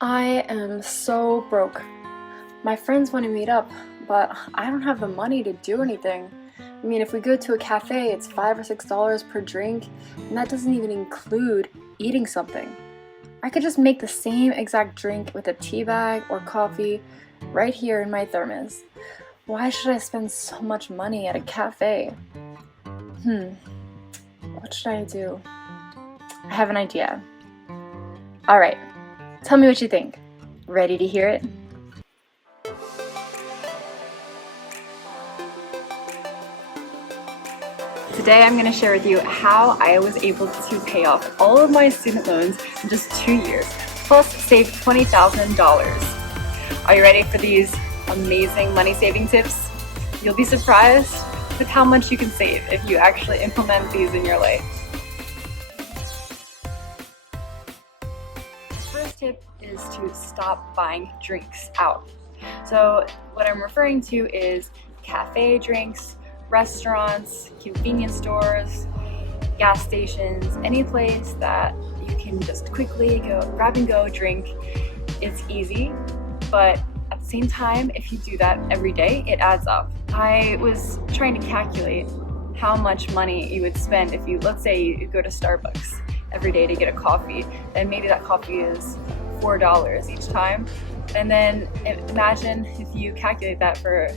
I am so broke. My friends want to meet up, but I don't have the money to do anything. I mean, if we go to a cafe, it's $5 or $6 per drink, and that doesn't even include eating something. I could just make the same exact drink with a tea bag or coffee right here in my thermos. Why should I spend so much money at a cafe? What should I do? I have an idea. Alright, tell me what you think. Ready to hear it? Today I'm going to share with you how I was able to pay off all of my student loans in just 2 years, plus save $20,000. Are you ready for these amazing money saving tips? You'll be surprised with how much you can save if you actually implement these in your life. The first tip is to stop buying drinks out. So what I'm referring to is cafe drinks, restaurants, convenience stores, gas stations, any place that you can just quickly go grab and go drink. It's easy, but at the same time, if you do that every day, it adds up. I was trying to calculate how much money you would spend if you, let's say you go to Starbucks every day to get a coffee, and maybe that coffee is $4 each time. And then imagine if you calculate that for,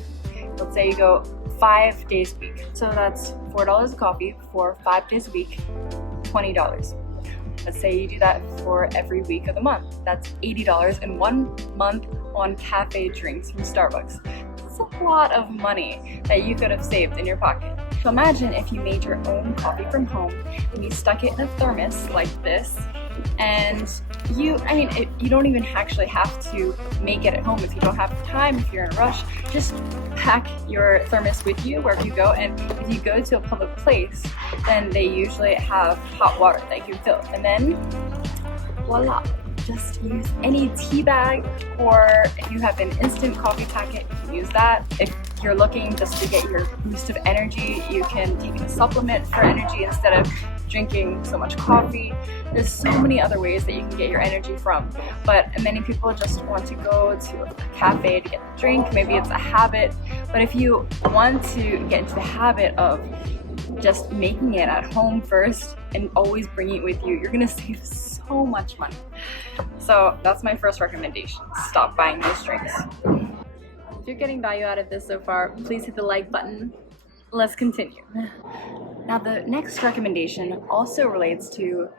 let's say you go 5 days a week. So that's $4 a coffee for 5 days a week, $20. Let's say you do that for every week of the month. That's $80 in 1 month on cafe drinks from Starbucks. That's a lot of money that you could have saved in your pocket. So imagine if you made your own coffee from home and you stuck it in a thermos like this, and you don't even actually have to make it at home if you don't have time, if you're in a rush. Just pack your thermos with you wherever you go, and if you go to a public place, then they usually have hot water that you can fill. And then voila, just use any tea bag, or if you have an instant coffee packet, you can use that. If you're looking just to get your boost of energy, you can take a supplement for energy instead of drinking so much coffee. There's so many other ways that you can get your energy from, but many people just want to go to a cafe to get the drink. Maybe it's a habit, but if you want to get into the habit of just making it at home first and always bringing it with you, you're gonna save so much money. So that's my first recommendation. Stop buying those drinks. If you're getting value out of this so far, please hit the like button. Let's continue. Now the next recommendation also relates to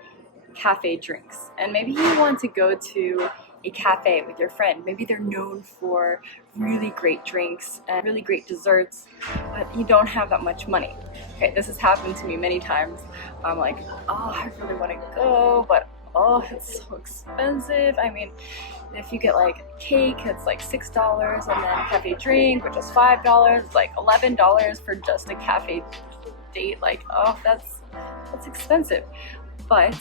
cafe drinks, and maybe you want to go to a cafe with your friend. Maybe they're known for really great drinks and really great desserts, but you don't have that much money. Okay, this has happened to me many times. I'm like, oh, I really want to go, but oh, it's so expensive. I mean, if you get like a cake, it's like $6, and then a cafe drink, which is $5, it's like $11 for just a cafe date. Like, oh, that's expensive. But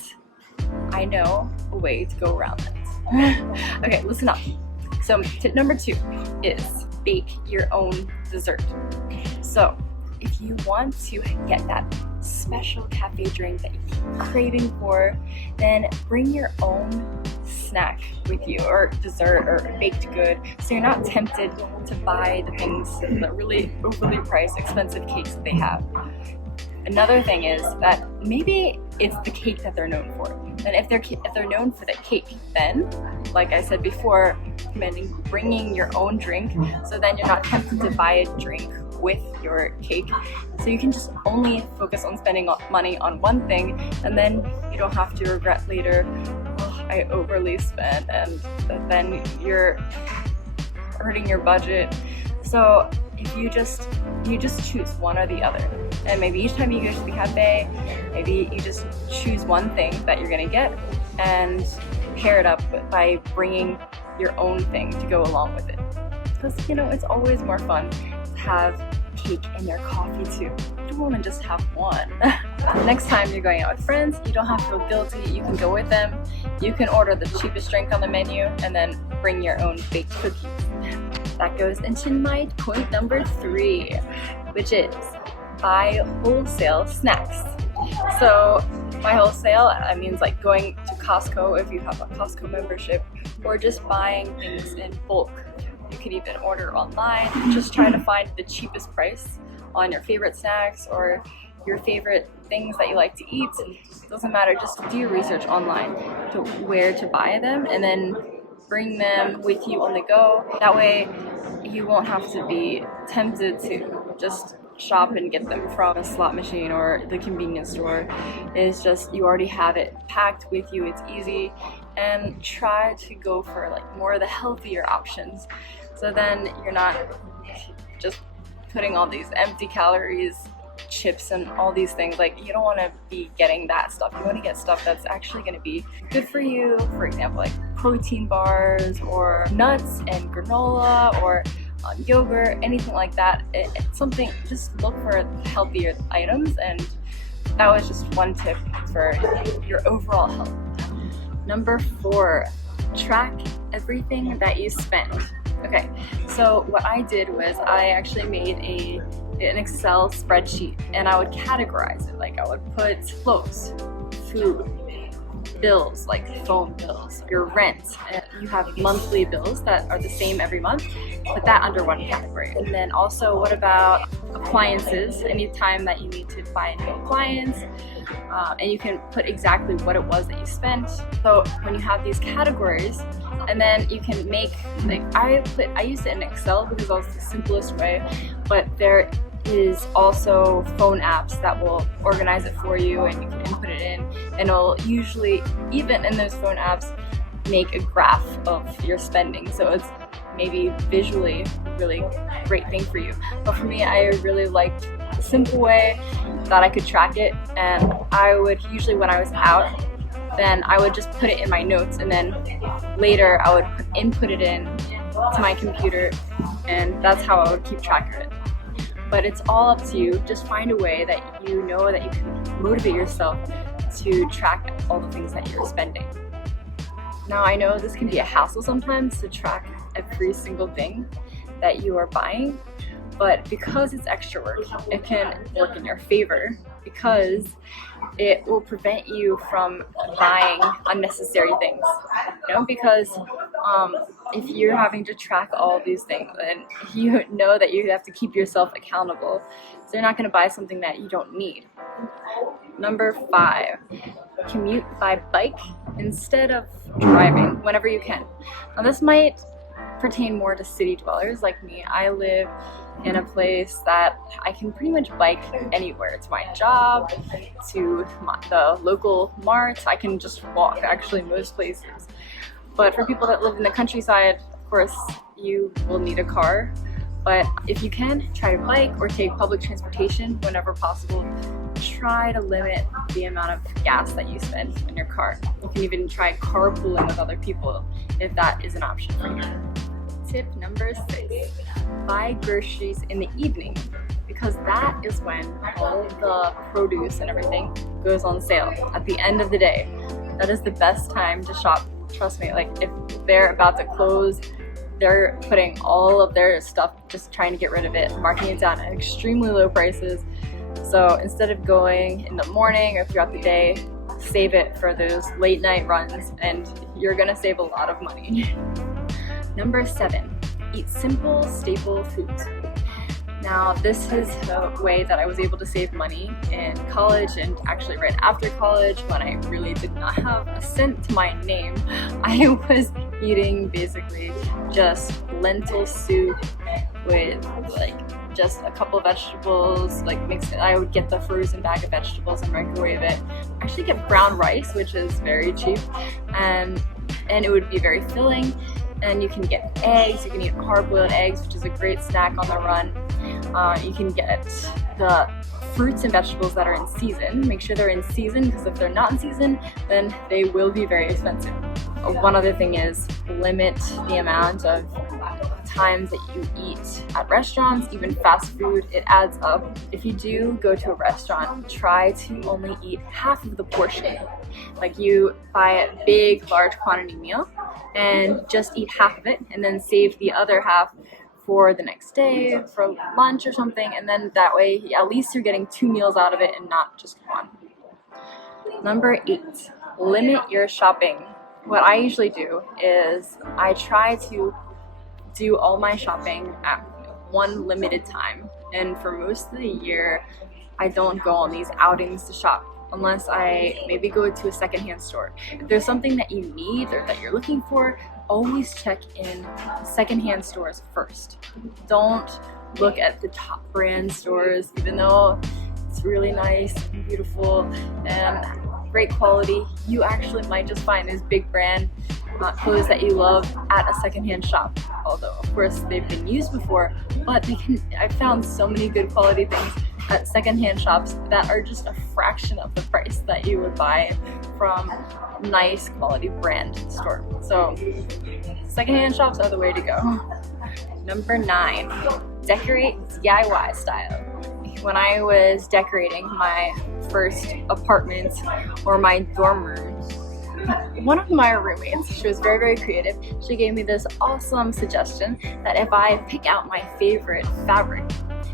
I know a way to go around that. Okay, listen up. So tip number 2 is bake your own dessert. So if you want to get that special cafe drink that you keep craving for, then bring your own snack with you, or dessert, or baked good, so you're not tempted to buy the things, the really overly priced expensive cakes that they have. Another thing is that maybe it's the cake that they're known for. And if they're known for the cake, then, like I said before, recommending bringing your own drink, so then you're not tempted to buy a drink with your cake. So you can just only focus on spending money on one thing, and then you don't have to regret later, oh, I overly spent, and then you're hurting your budget. So if you just choose one or the other, and maybe each time you go to the cafe, maybe you just choose one thing that you're gonna get and pair it up by bringing your own thing to go along with it. Because it's always more fun to have cake in their coffee too. You don't want to just have one. Next time you're going out with friends, you don't have to feel guilty. You can go with them. You can order the cheapest drink on the menu and then bring your own baked cookies. That goes into my point number 3, which is buy wholesale snacks. So by wholesale, that means like going to Costco if you have a Costco membership, or just buying things in bulk. You could even order online. Just try to find the cheapest price on your favorite snacks or your favorite things that you like to eat. Doesn't matter, just do your research online to where to buy them and then bring them with you on the go. That way you won't have to be tempted to just shop and get them from a slot machine or the convenience store. It's just you already have it packed with you, it's easy, and try to go for like more of the healthier options. So then you're not just putting all these empty calories, chips and all these things. Like, you don't want to be getting that stuff. You want to get stuff that's actually going to be good for you. For example, like protein bars or nuts and granola or yogurt, anything like that. It's something, just look for healthier items, and that was just one tip for your overall health. Number 4, track everything that you spend. Okay, so what I did was I actually made an Excel spreadsheet, and I would categorize it. Like, I would put clothes, food, bills like phone bills, your rent. You have monthly bills that are the same every month. Put that under one category. And then also, what about appliances? Anytime that you need to buy a new appliance, and you can put exactly what it was that you spent. So when you have these categories, and then you can make, like, I used it in Excel because that was the simplest way, but there is also phone apps that will organize it for you, and you can input it in, and it'll usually, even in those phone apps, make a graph of your spending. So it's maybe visually a really great thing for you. But for me, I really liked the simple way that I could track it, and I would usually, when I was out, then I would just put it in my notes, and then later I would input it in to my computer, and that's how I would keep track of it. But it's all up to you. Just find a way that you know that you can motivate yourself to track all the things that you're spending. Now, I know this can be a hassle sometimes to track every single thing that you are buying, but because it's extra work, it can work in your favor, because it will prevent you from buying unnecessary things. You know, because if you're having to track all these things, then you know that you have to keep yourself accountable. So you're not going to buy something that you don't need. Number 5, commute by bike instead of driving whenever you can. Now, this might pertain more to city dwellers like me. I live in a place that I can pretty much bike anywhere. To my job, to the local mart. I can just walk, actually, most places. But for people that live in the countryside, of course, you will need a car. But if you can, try to bike or take public transportation whenever possible. Try to limit the amount of gas that you spend in your car. You can even try carpooling with other people if that is an option for you. Tip number 6, buy groceries in the evening, because that is when all the produce and everything goes on sale at the end of the day. That is the best time to shop. Trust me, like, if they're about to close, they're putting all of their stuff, just trying to get rid of it, marking it down at extremely low prices. So instead of going in the morning or throughout the day, save it for those late night runs, and you're gonna save a lot of money. Number 7, eat simple, staple foods. Now, this is a way that I was able to save money in college, and actually right after college, when I really did not have a cent to my name. I was eating basically just lentil soup with like just a couple of vegetables, like mixed. I would get the frozen bag of vegetables and microwave it. Actually get brown rice, which is very cheap, and it would be very filling. And you can get eggs, you can eat hard-boiled eggs, which is a great snack on the run. You can get the fruits and vegetables that are in season. Make sure they're in season, because if they're not in season, then they will be very expensive. One other thing is limit the amount of times that you eat at restaurants, even fast food. It adds up. If you do go to a restaurant, try to only eat half of the portion. Like, you buy a big, large quantity meal and just eat half of it, and then save the other half for the next day, for lunch or something, and then that way at least you're getting 2 meals out of it and not just one. Number 8, limit your shopping. What I usually do is I try to do all my shopping at one limited time, and for most of the year I don't go on these outings to shop unless I maybe go to a secondhand store. If there's something that you need or that you're looking for, always check in secondhand stores first. Don't look at the top brand stores, even though it's really nice and beautiful and great quality. You actually might just find this big brand clothes that you love at a secondhand shop. Although of course they've been used before, but I found so many good quality things at secondhand shops that are just a fraction of the price that you would buy from nice quality brand store. So secondhand shops are the way to go. Number 9, decorate DIY style. When I was decorating my first apartment or my dorm room, one of my roommates, she was very creative, she gave me this awesome suggestion that if I pick out my favorite fabric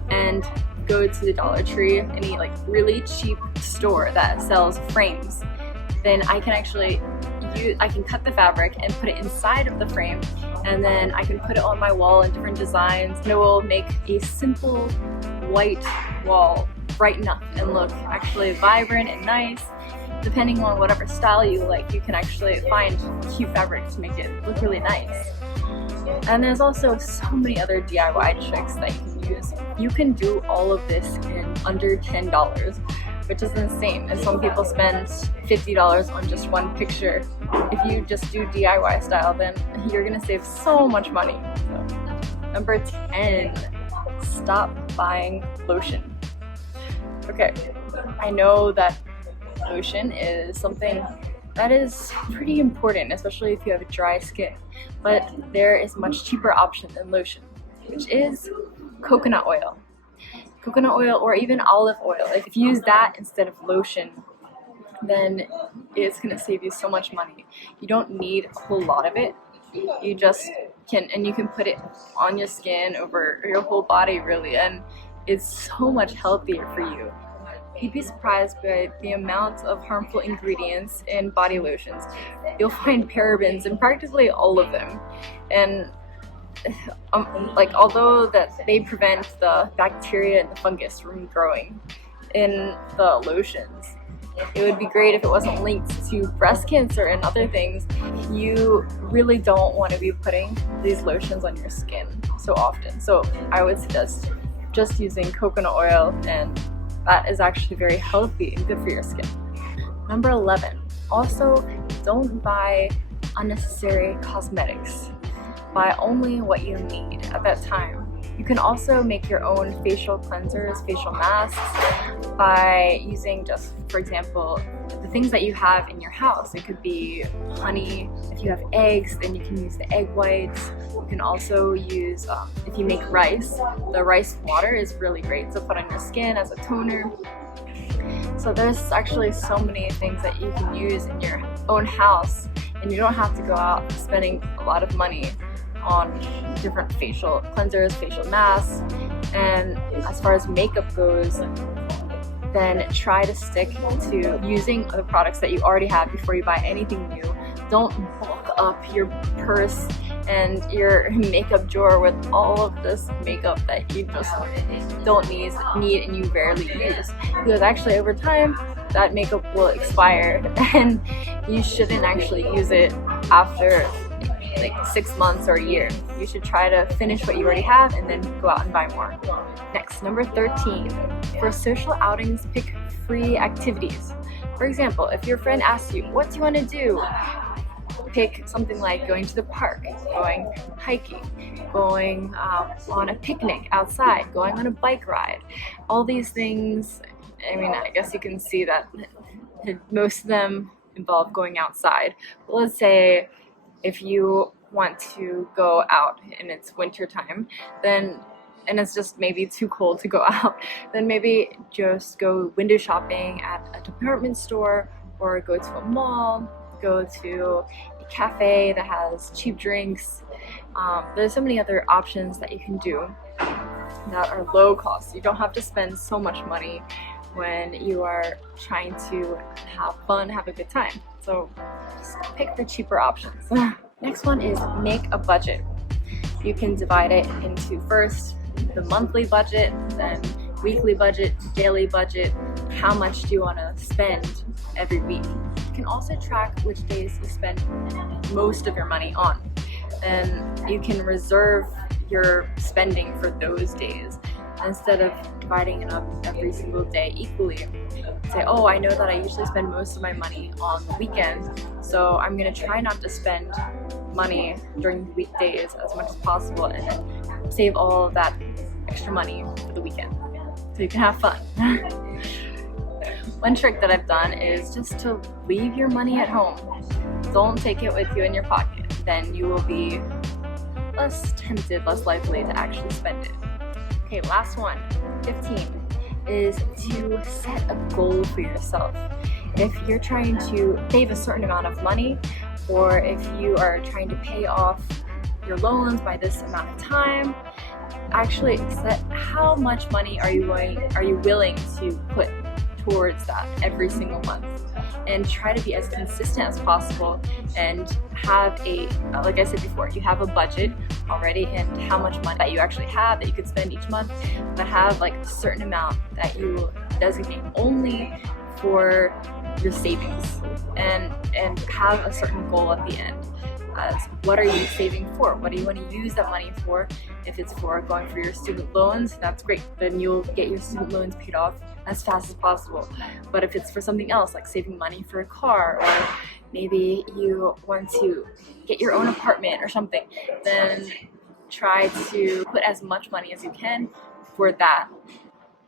and go to the Dollar Tree, any like really cheap store that sells frames, then I can actually I can cut the fabric and put it inside of the frame, and then I can put it on my wall in different designs, and it will make a simple white wall brighten up and look actually vibrant and nice. Depending on whatever style you like, you can actually find cute fabric to make it look really nice. And there's also so many other DIY tricks that you can use. You can do all of this in under $10, which is insane. And some people spend $50 on just one picture. If you just do DIY style, then you're gonna save so much money. So, number 10, stop buying lotion. Okay, I know that lotion is something that is pretty important, especially if you have dry skin, but there is a much cheaper option than lotion, which is coconut oil. Coconut oil or even olive oil. If you use that instead of lotion, then it's going to save you so much money. You don't need a whole lot of it. You just can, and you can put it on your skin, over your whole body really, and it's so much healthier for you. You'd be surprised by the amount of harmful ingredients in body lotions. You'll find parabens in practically all of them, and like although that they prevent the bacteria and the fungus from growing in the lotions, it would be great if it wasn't linked to breast cancer and other things. You really don't want to be putting these lotions on your skin so often. So I would suggest just using coconut oil, and that is actually very healthy and good for your skin. Number 11, also don't buy unnecessary cosmetics. Buy only what you need at that time. You can also make your own facial cleansers, facial masks, by using just, for example, the things that you have in your house. It could be honey. If you have eggs, then you can use the egg whites. You can also use, if you make rice, the rice water is really great to put on your skin as a toner. So there's actually so many things that you can use in your own house, and you don't have to go out spending a lot of money on different facial cleansers, facial masks. And as far as makeup goes, then try to stick to using the products that you already have before you buy anything new. Don't bulk up your purse and your makeup drawer with all of this makeup that you just don't need and you rarely use, because actually over time that makeup will expire and you shouldn't actually use it after like 6 months or a year. You should try to finish what you already have and then go out and buy more. Next, number 13, for social outings, pick free activities. For example, if your friend asks you, what do you want to do? Pick something like going to the park, going hiking, going on a picnic outside, going on a bike ride. All these things, I mean, I guess you can see that most of them involve going outside. But let's say if you want to go out and it's winter time, then, and it's just maybe too cold to go out, then maybe just go window shopping at a department store, or go to a mall, go to a cafe that has cheap drinks. There's so many other options that you can do that are low cost. You don't have to spend so much money when you are trying to have fun, have a good time. So just pick the cheaper options. Next one is make a budget. You can divide it into first the monthly budget, then weekly budget, daily budget. How much do you want to spend every week? You can also track which days you spend most of your money on. And you can reserve your spending for those days instead of dividing it up every single day equally. Say, oh, I know that I usually spend most of my money on the weekend, so I'm going to try not to spend money during the weekdays as much as possible, and then save all of that extra money for the weekend so you can have fun. One trick that I've done is just to leave your money at home. Don't take it with you in your pocket. Then you will be less tempted, less likely to actually spend it. Okay, last one, 15, is to set a goal for yourself. If you're trying to save a certain amount of money, or if you are trying to pay off your loans by this amount of time, actually set how much money are you willing to put towards that every single month, and try to be as consistent as possible and have a, like I said before, you have a budget already and how much money that you actually have that you could spend each month, but have like a certain amount that you designate only for your savings, and have a certain goal at the end. As what are you saving for? What do you want to use that money for? If it's for going for your student loans, that's great. Then you'll get your student loans paid off as fast as possible. But if it's for something else, like saving money for a car, or maybe you want to get your own apartment or something, then try to put as much money as you can for that.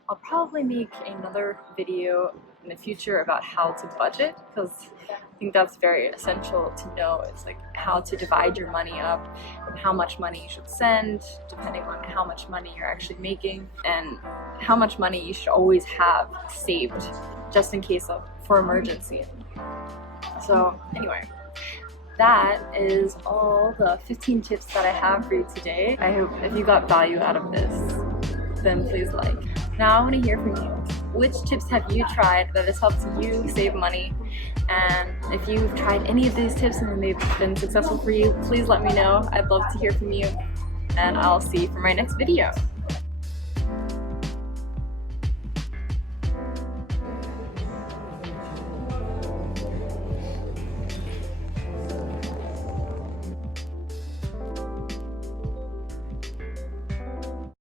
I'll probably make another video in the future about how to budget, because I think that's very essential to know. It's like how to divide your money up and how much money you should send depending on how much money you're actually making, and how much money you should always have saved just in case of for emergency. So anyway, that is all the 15 tips that I have for you today. I hope if you got value out of this, then please like. Now I want to hear from you. Which tips have you tried that has helped you save money? And if you've tried any of these tips and they've been successful for you, please let me know. I'd love to hear from you, and I'll see you for my next video.